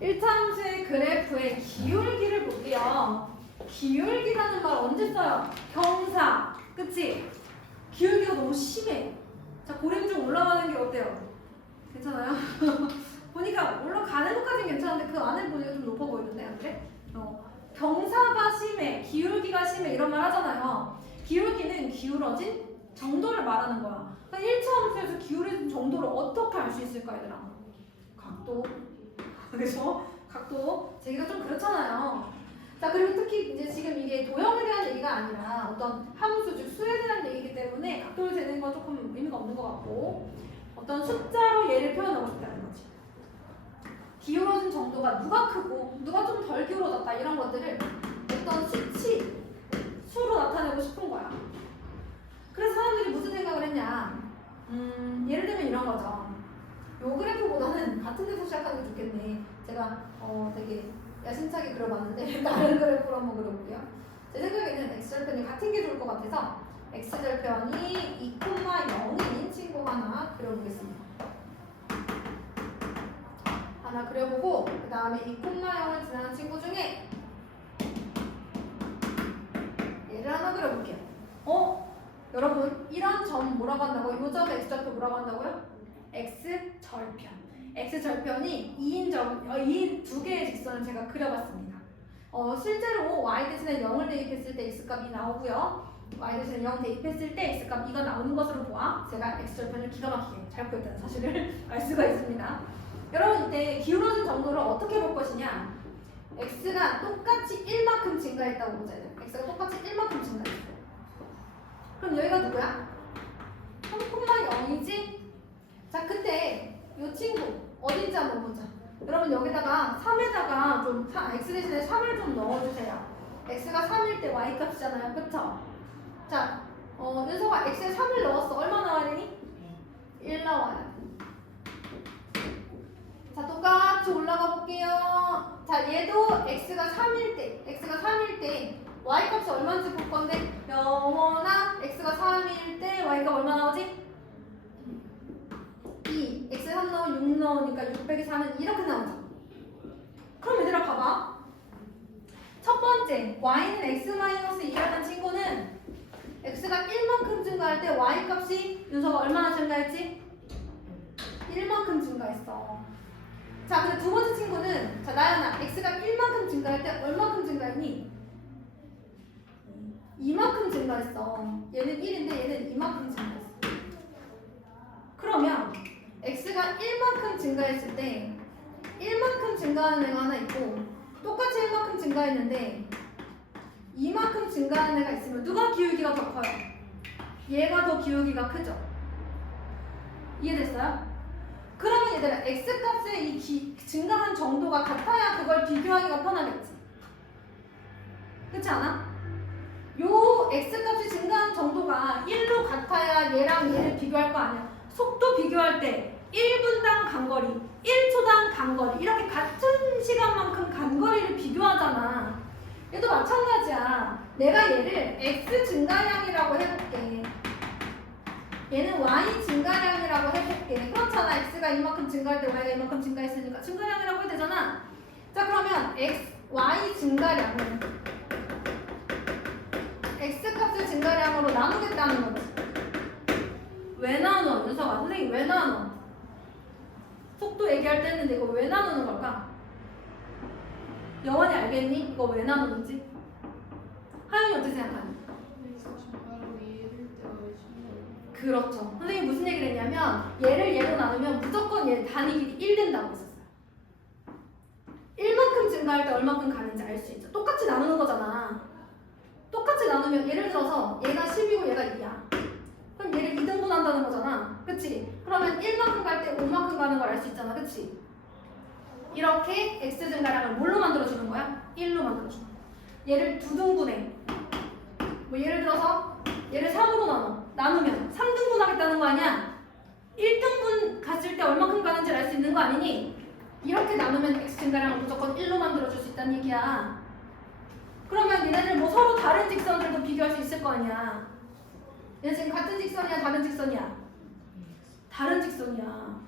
1차 함수의 그래프의 기울기를 볼게요. 기울기라는 말 언제 써요? 경사. 그치? 기울기가 너무 심해. 자, 고림 중 올라가는 게 어때요? 괜찮아요? 보니까 올라가는 것까지는 괜찮은데 그 안에 보니까 좀 높아 보이는데 안 그래? 경사가 심해, 기울기가 심해 이런 말 하잖아요. 기울기는 기울어진 정도를 말하는 거야. 그러니까 1차 함수에서 기울어진 정도를 어떻게 알 수 있을까 얘들아? 각도. 그래서 각도 제기가 좀 그렇잖아요. 자, 그리고 특히 이제 지금 이게 도형에 대한 얘기가 아니라 어떤 함수 즉 수에 대한 얘기이기 때문에 각도를 재는 건 조금 의미가 없는 것 같고 어떤 숫자로 얘를 표현하고 싶다는 거지. 기울어진 정도가 누가 크고 누가 좀 덜 기울어졌다 이런 것들을 어떤 수치, 수로 나타내고 싶은 거야. 그래서 사람들이 무슨 생각을 했냐? 예를 들면 이런 거죠. 요 그래프보다는 같은 데서 시작하는 게 좋겠네. 제가 되게 야심차게 그려봤는데 다른 그래프로 한번 그려볼게요. 제 생각에는 x절편이 같은 게 좋을 것 같아서 x절편이 2,0인 친구 하나 그려보겠습니다. 하나 그려보고 그 다음에 2,0을 지나는 친구 중에 얘를 하나 그려볼게요. 여러분 이런 점 뭐라고 한다고요? 이 점 x절편 뭐라고 한다고요? x절편. x절편이 2인 두 개의 직선을 제가 그려봤습니다. 실제로 y 대신에 0을 대입했을 때 x값이 나오고요. y 대신에 0 대입했을 때 x값 2가 나오는 것으로 보아 제가 x절편을 기가 막히게 잘 구했다는 사실을 알 수가 있습니다. 여러분 이때 기울어진 정도를 어떻게 볼 것이냐? x가 똑같이 1만큼 증가했다고 보잖아요. x가 똑같이 1만큼 증가했어요. 그럼 여기가 누구야? 3,0이지? 자, 그때 이 친구 어딘지 한번 보자. 여러분 여기다가 3에다가 좀 x 대신에 3을 좀 넣어주세요. x가 3일 때 y 값이잖아요. 그쵸? 자, 윤서가 x에 3을 넣었어. 얼마 나와야 되니? 1 나와야 돼. 자, 똑같이 올라가 볼게요. 자, 얘도 x가 3일 때 y 값이 얼마인지 볼 건데 영원한 x가 3일 때 y가 얼마 나오지? 2. x에 3 넣으면 6 넣으니까 6 빼기 4는 이렇게 나오죠. 그럼 얘들아 봐봐. 첫 번째 y는 x-2였던 친구는 x가 1만큼 증가할 때 y 값이 윤서가 얼마나 증가했지? 1만큼 증가했어. 자, 근데 두 번째 친구는 자, 나연아 x가 1만큼 증가할 때 얼만큼 증가했니? 2만큼 증가했어. 얘는 1인데 얘는 2만큼 증가했어. 그러면 x가 1만큼 증가했을 때 1만큼 증가하는 애가 하나 있고 똑같이 1만큼 증가했는데 2만큼 증가하는 애가 있으면 누가 기울기가 더 커요? 얘가 더 기울기가 크죠? 이해됐어요? 그러면 얘들아 x값의 이 증가한 정도가 같아야 그걸 비교하기가 편하겠지. 그렇지 않아? 요 x값이 증가한 정도가 1로 같아야 얘랑 얘를 비교할 거 아니야. 속도 비교할 때 1분당 간거리, 1초당 간거리 이렇게 같은 시간만큼 간거리를 비교하잖아. 얘도 마찬가지야. 내가 얘를 x 증가량이라고 해볼게. 얘는 y 증가량이라고 해볼게. 그렇잖아. x가 이만큼 증가할 때 y가 이만큼 증가했으니까 증가량이라고 해야 되잖아. 자, 그러면 y 증가량을 x값을 증가량으로 나누겠다는 거지. 왜 나눠? 윤서가 선생님 왜 나눠? 속도 얘기할 때 했는데 이거 왜 나누는 걸까? 영원히 알겠니? 이거 왜 나누는지? 하영이 어떻게 생각하니? 그렇죠. 선생님이 무슨 얘기를 했냐면 얘를 얘로 나누면 무조건 얘 단위 길이 1 된다고 했었어요. 1만큼 증가할 때 얼만큼 가는지 알 수 있죠. 똑같이 나누는 거잖아. 똑같이 나누면 예를 들어서 얘가 10이고 얘가 2야. 그럼 얘를 2등분 한다는 거잖아. 그치? 그러면 1만큼 갈 때 5만큼 가는 걸 알 수 있잖아. 그치? 이렇게 x 증가량을 뭘로 만들어주는 거야? 1로 만들어주는 거야. 얘를 2등분해. 뭐 예를 들어서 얘를 3으로 나누면 3등분 하겠다는 거 아니야? 1등분 갔을 때 얼만큼 가는지 알 수 있는 거 아니니? 이렇게 나누면 x 증가량을 무조건 1로 만들어줄 수 있다는 얘기야. 그러면 얘네들 뭐 서로 다른 직선들도 비교할 수 있을 거 아니야. 얘네 지금 같은 직선이야, 다른 직선이야? 다른 직선이야.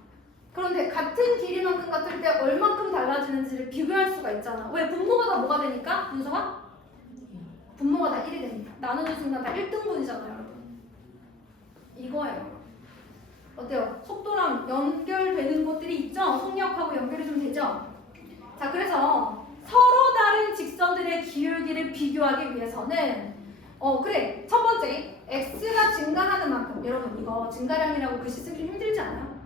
그런데 같은 길이만큼 같을 때 얼만큼 달라지는지를 비교할 수가 있잖아. 왜? 분모가 다 뭐가 되니까? 윤서가? 분모가 다 1이 되니까. 나누는 순간 다 1등분이잖아요, 여러분. 이거예요. 어때요? 속도랑 연결되는 것들이 있죠? 속력하고 연결이 좀 되죠? 자, 그래서 서로 다른 직선들의 기울기를 비교하기 위해서는 그래, 첫 번째 x가 증가하는 만큼. 여러분, 이거 증가량이라고 글씨 쓰기 좀 힘들지 않아요?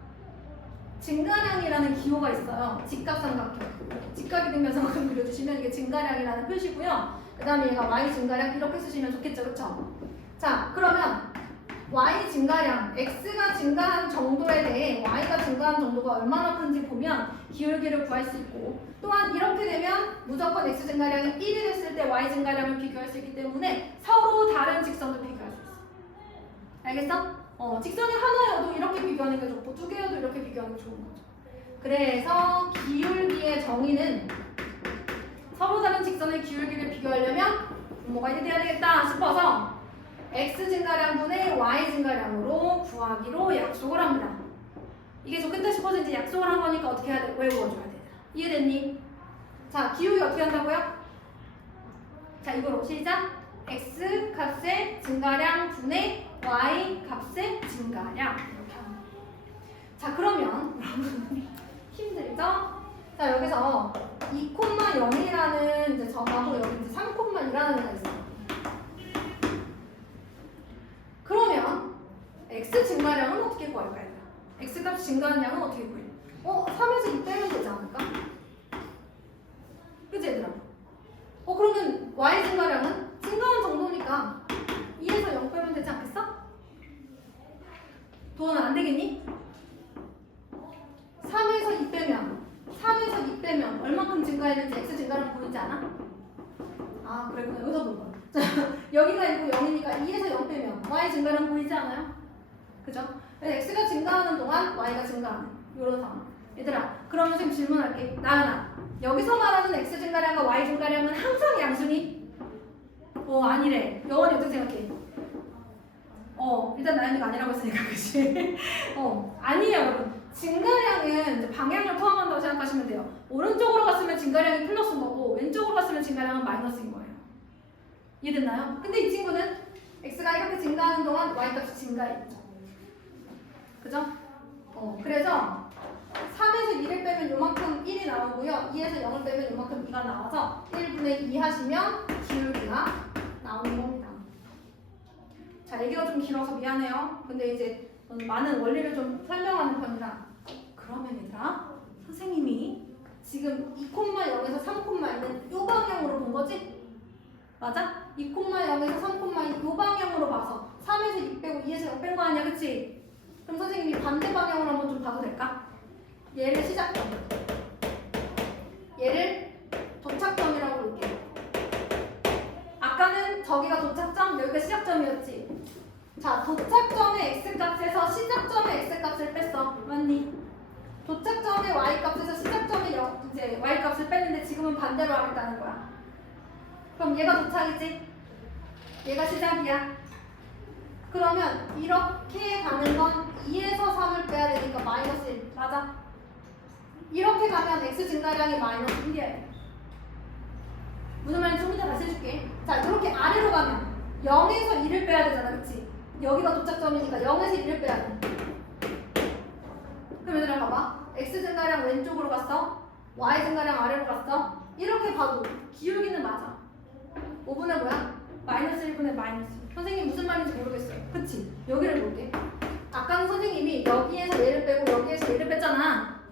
증가량이라는 기호가 있어요. 직각삼각형. 직각이 등변삼각형 그려주시면 이게 증가량이라는 표시고요. 그 다음에 얘가 y 증가량 이렇게 쓰시면 좋겠죠, 그쵸? 자, 그러면 y 증가량, x가 증가한 정도에 대해 y가 증가한 정도가 얼마나 큰지 보면 기울기를 구할 수 있고, 또한 이렇게 되면 무조건 x 증가량이 1이 됐을 때 y 증가량을 비교할 수 있기 때문에 서로 다른 직선도 비교할 수 있어. 알겠어? 직선이 하나여도 이렇게 비교하는 게 좋고 두 개여도 이렇게 비교하는 게 좋은 거죠. 그래서 기울기의 정의는 서로 다른 직선의 기울기를 비교하려면 뭐가 이렇게 돼야 되겠다 싶어서 x 증가량 분의 y 증가량으로 구하기로 약속을 합니다. 이게 좋겠다 싶어서 이제 약속을 한 거니까 어떻게 해야 돼? 외워줘야 돼. 이해됐니? 자, 기울기 어떻게 한다고요? 자, 이거로 시작. x 값의 증가량 분의 y 값의 증가량 이렇게 하는 거예요. 자, 그러면 힘들죠? 자, 여기서 2,0이라는 이제 점하고 여기 이제 3,2라는 애가 있어요. 그러면 x 증가량은 어떻게 구할까요? x 값 증가하는 양은 어떻게 구해요? 3에서 2 빼면 되지 않을까? 그치 얘들아? 그러면 y 증가량은 증가한 정도니까 2에서 0 빼면 되지 않겠어? 도원은 안 되겠니? 3에서 2 빼면 얼마큼 증가했는지 x 증가량 보이지 않아? 아, 그랬구나. 여기서 볼 거야. 자, 여기가 있고 0이니까 2에서 0 빼면 y 증가량 보이지 않아요? 그죠? x가 증가하는 동안 y가 증가하는 이런 상황. 얘들아, 그러면 지금 질문할게. 나은아, 여기서 말하는 x 증가량과 y 증가량은 항상 양수니? 아니래. 여원이 어떻게 생각해? 일단 나연이가 아니라고 했으니까 그치? 아니에요, 여러분. 증가량은 이제 방향을 포함한다고 생각하시면 돼요. 오른쪽으로 갔으면 증가량이 플러스인 거고 왼쪽으로 갔으면 증가량은 마이너스인 거예요. 이해됐나요? 근데 이 친구는 x가 이렇게 증가하는 동안 y 값이 증가했죠. 그죠? 그래서 3에서 2를 빼면 요만큼 1이 나오고요. 2에서 0을 빼면 요만큼 2가 나와서 1분의 2 하시면 기울기가 나오는 겁니다. 자, 얘기가 좀 길어서 미안해요. 근데 이제 많은 원리를 좀 설명하는 편이라. 그러면 얘들아, 선생님이 지금 2,0에서 3,2는 요 방향으로 본 거지? 맞아? 2,0에서 3,2 요 방향으로 봐서 3에서 2 빼고 2에서 0 뺀 거 아니야, 그치? 그럼 선생님이 반대 방향으로 한번 좀 봐도 될까? 얘를 시작점, 얘를 도착점이라고 볼게요. 아까는 저기가 도착점, 여기가 시작점이었지. 자, 도착점의 x값에서 시작점의 x값을 뺐어. 맞니? 도착점의 y값에서 시작점의 이제 y값을 뺐는데 지금은 반대로 하겠다는 거야. 그럼 얘가 도착이지? 얘가 시작이야. 그러면 이렇게 가는 건 2에서 3을 빼야 되니까 마이너스 1. 맞아? 이렇게 가면 x 증가량이 마이너스 1이야. 무슨 말인지 좀 이따 다시 해줄게. 자, 이렇게 아래로 가면 0에서 1을 빼야 되잖아, 그치? 여기가 도착점이니까 0에서 1을 빼야 돼. 그럼 얘들아 봐봐. x 증가량 왼쪽으로 갔어. y 증가량 아래로 갔어. 이렇게 봐도 기울기는 맞아. 5분의 뭐야? 마이너스 1분의 마이너스 1. 선생님 무슨 말인지 모르겠어요. 그치? 여기를 볼게. 아까는 선생님이 여기에서 얘를 빼고 여기에서 얘를 뺐잖아.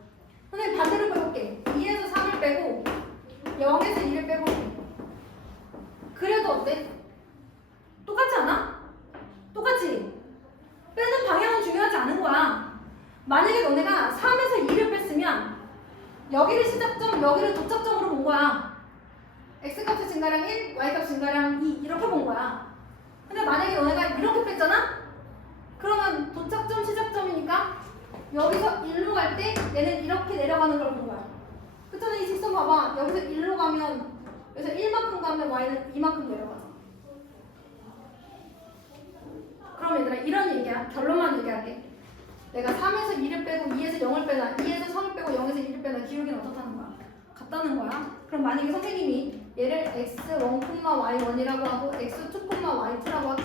선생님 반대로 빼볼게. 2에서 3을 빼고 0에서 1을 빼볼게. 그래도 어때? 똑같지 않아? 똑같지? 빼는 방향은 중요하지 않은 거야. 만약에 너네가 3에서 2를 뺐으면 여기를 시작점, 여기를 도착점으로 본 거야. x값의 증가량 1, y값 증가량 2 이렇게 본 거야. 근데 만약에 너네가 이렇게 뺐잖아? 그러면 도착점, 시작점이니까 여기서 1로 갈 때 얘는 이렇게 내려가는 걸 본 거야. 그렇잖아. 이 직선 봐봐. 여기서 1로 가면 여기서 1만큼 가면 y는 2만큼 내려가죠. 그럼 얘들아 이런 얘기야. 결론만 얘기할게. 내가 3에서 2를 빼고 2에서 0을 빼나 2에서 3을 빼고 0에서 2를 빼나 기울기는 어떻다는 거야? 같다는 거야. 그럼 만약에 선생님이 얘를 x1,y1이라고 하고 x2,y2라고 할게.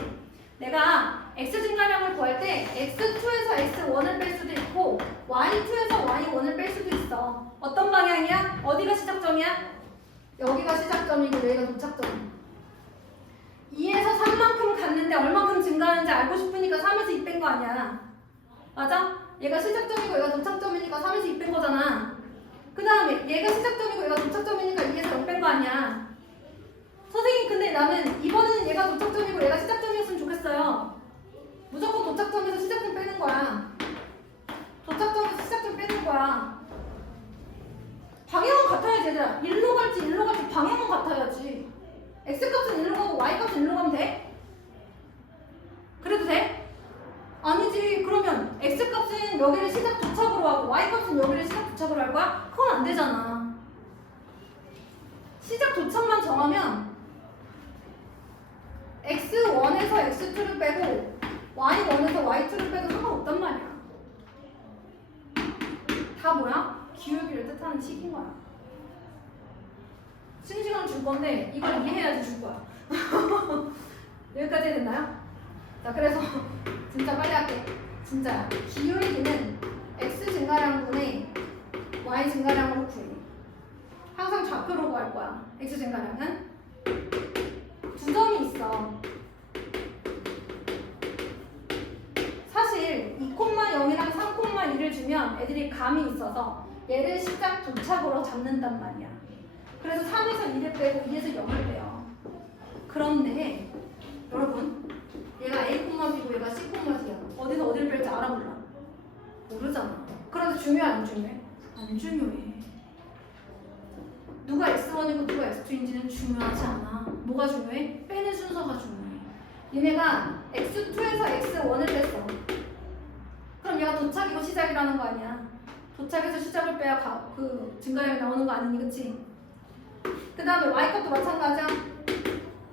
내가 x 증가량을 구할 때 x2에서 x1을 뺄 수도 있고 y2에서 y1을 뺄 수도 있어. 어떤 방향이야? 어디가 시작점이야? 여기가 시작점이고 여기가 도착점이야. 2에서 3만큼 갔는데 얼만큼 증가하는지 알고 싶으니까 3에서 2 뺀 거 아니야. 맞아? 얘가 시작점이고 얘가 도착점이니까 3에서 2 뺀 거잖아. 그 다음에 얘가 시작점이고 얘가 도착점이니까 2에서 0 뺀 거 아니야. 선생님 근데 나는 이번에는 얘가 도착점이고 얘가 시작점이었으면 좋겠어요. 무조건 도착점에서 시작점 빼는 거야. 도착점에서 시작점 빼는 거야. 방향은 같아야지 얘들아. 일로 갈지 일로 갈지 방향은 같아야지. x값은 일로 가고 y값은 일로 가면 돼? 그래도 돼? 아니지. 그러면 x값은 여기를 시작 도착으로 하고 y값은 여기를 시작 도착으로 할 거야? 그건 안 되잖아. 시작 도착만 정하면 x1에서 x2를 빼고 y1에서 y2를 빼도 상관없단 말이야. 다 뭐야? 기울기를 뜻하는 식인 거야. 쉬는 시간을 줄 건데 이걸 이해해야지 줄 거야. 여기까지 됐나요? 자, 그래서 진짜 빨리 할게. 진짜야. 기울기는 x 증가량분의 y 증가량으로 구해. 항상 좌표로 구할 거야. x 증가량은 두 점이 있어. 사실 2,0이랑 3,2를 주면 애들이 감이 있어서 얘를 시작 도착으로 잡는단 말이야. 그래서 3에서 2를 빼고 2에서 0을 빼요. 그런데 여러분 얘가 A,B고 얘가 C,D야. 어디서 어디를 뺄지 알아 몰라? 모르잖아. 그런데 중요해 안 중요해? 안 중요해. 누가 X1이고 누가 X2인지는 중요하지 않아. 뭐가 중요해? 빼는 순서가 중요해. 얘네가 X2에서 X1을 뺐어. 그럼 얘가 도착이고 시작이라는 거 아니야. 도착에서 시작을 빼야 그 증가량이 나오는 거 아니니, 그치? 그 다음에 Y값도 마찬가지야.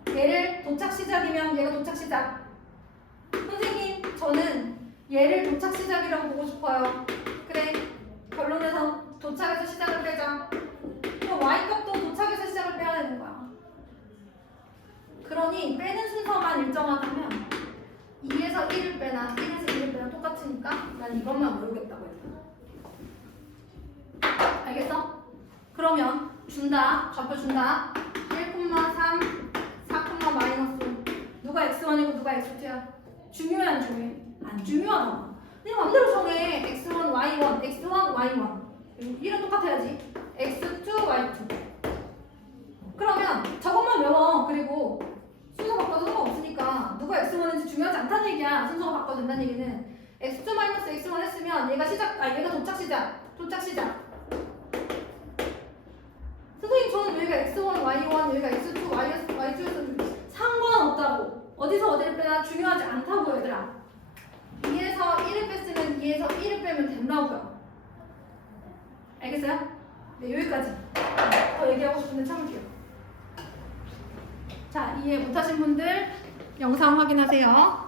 얘를 도착 시작이면 얘가 도착 시작. 선생님, 저는 얘를 도착 시작이라고 보고 싶어요. 그래, 결론에서 도착에서 시작을 빼자. 그럼 Y값도 도착에서 시작을 빼야 되는 거야. 그러니 빼는 순서만 일정하다면 2에서 1을 빼나 1에서 2를 빼나 똑같으니까 난 이것만 모르겠다고 했다. 알겠어? 그러면 준다. 좌표 준다. 1,3, 4, 마이너스. 누가 x1이고 누가 x2야? 중요해 안 중요해? 안 중요하다. 네 맘대로 정해. x1, y1, x1, y1. 이랑 똑같아야지. x2, y2. 그러면 저것만 외워. 그리고 순서 바꿔도 상관없으니까 누가 x1인지 중요하지 않다는 얘기야. 순서가 바꿔도 된다는 얘기는 x2 마이너스 x1 했으면 얘가 얘가 도착 시작. 선생님 저는 여기가 x1, y1, 여기가 x2, y2에서 상관없다고. 어디서 어디를 빼나 중요하지 않다고 얘들아. 2에서 1을 뺐으면 2에서 1을 빼면 된다고요. 알겠어요? 네, 여기까지. 더 얘기하고 싶은데 참을게요. 자, 이해 못하신 분들 영상 확인하세요.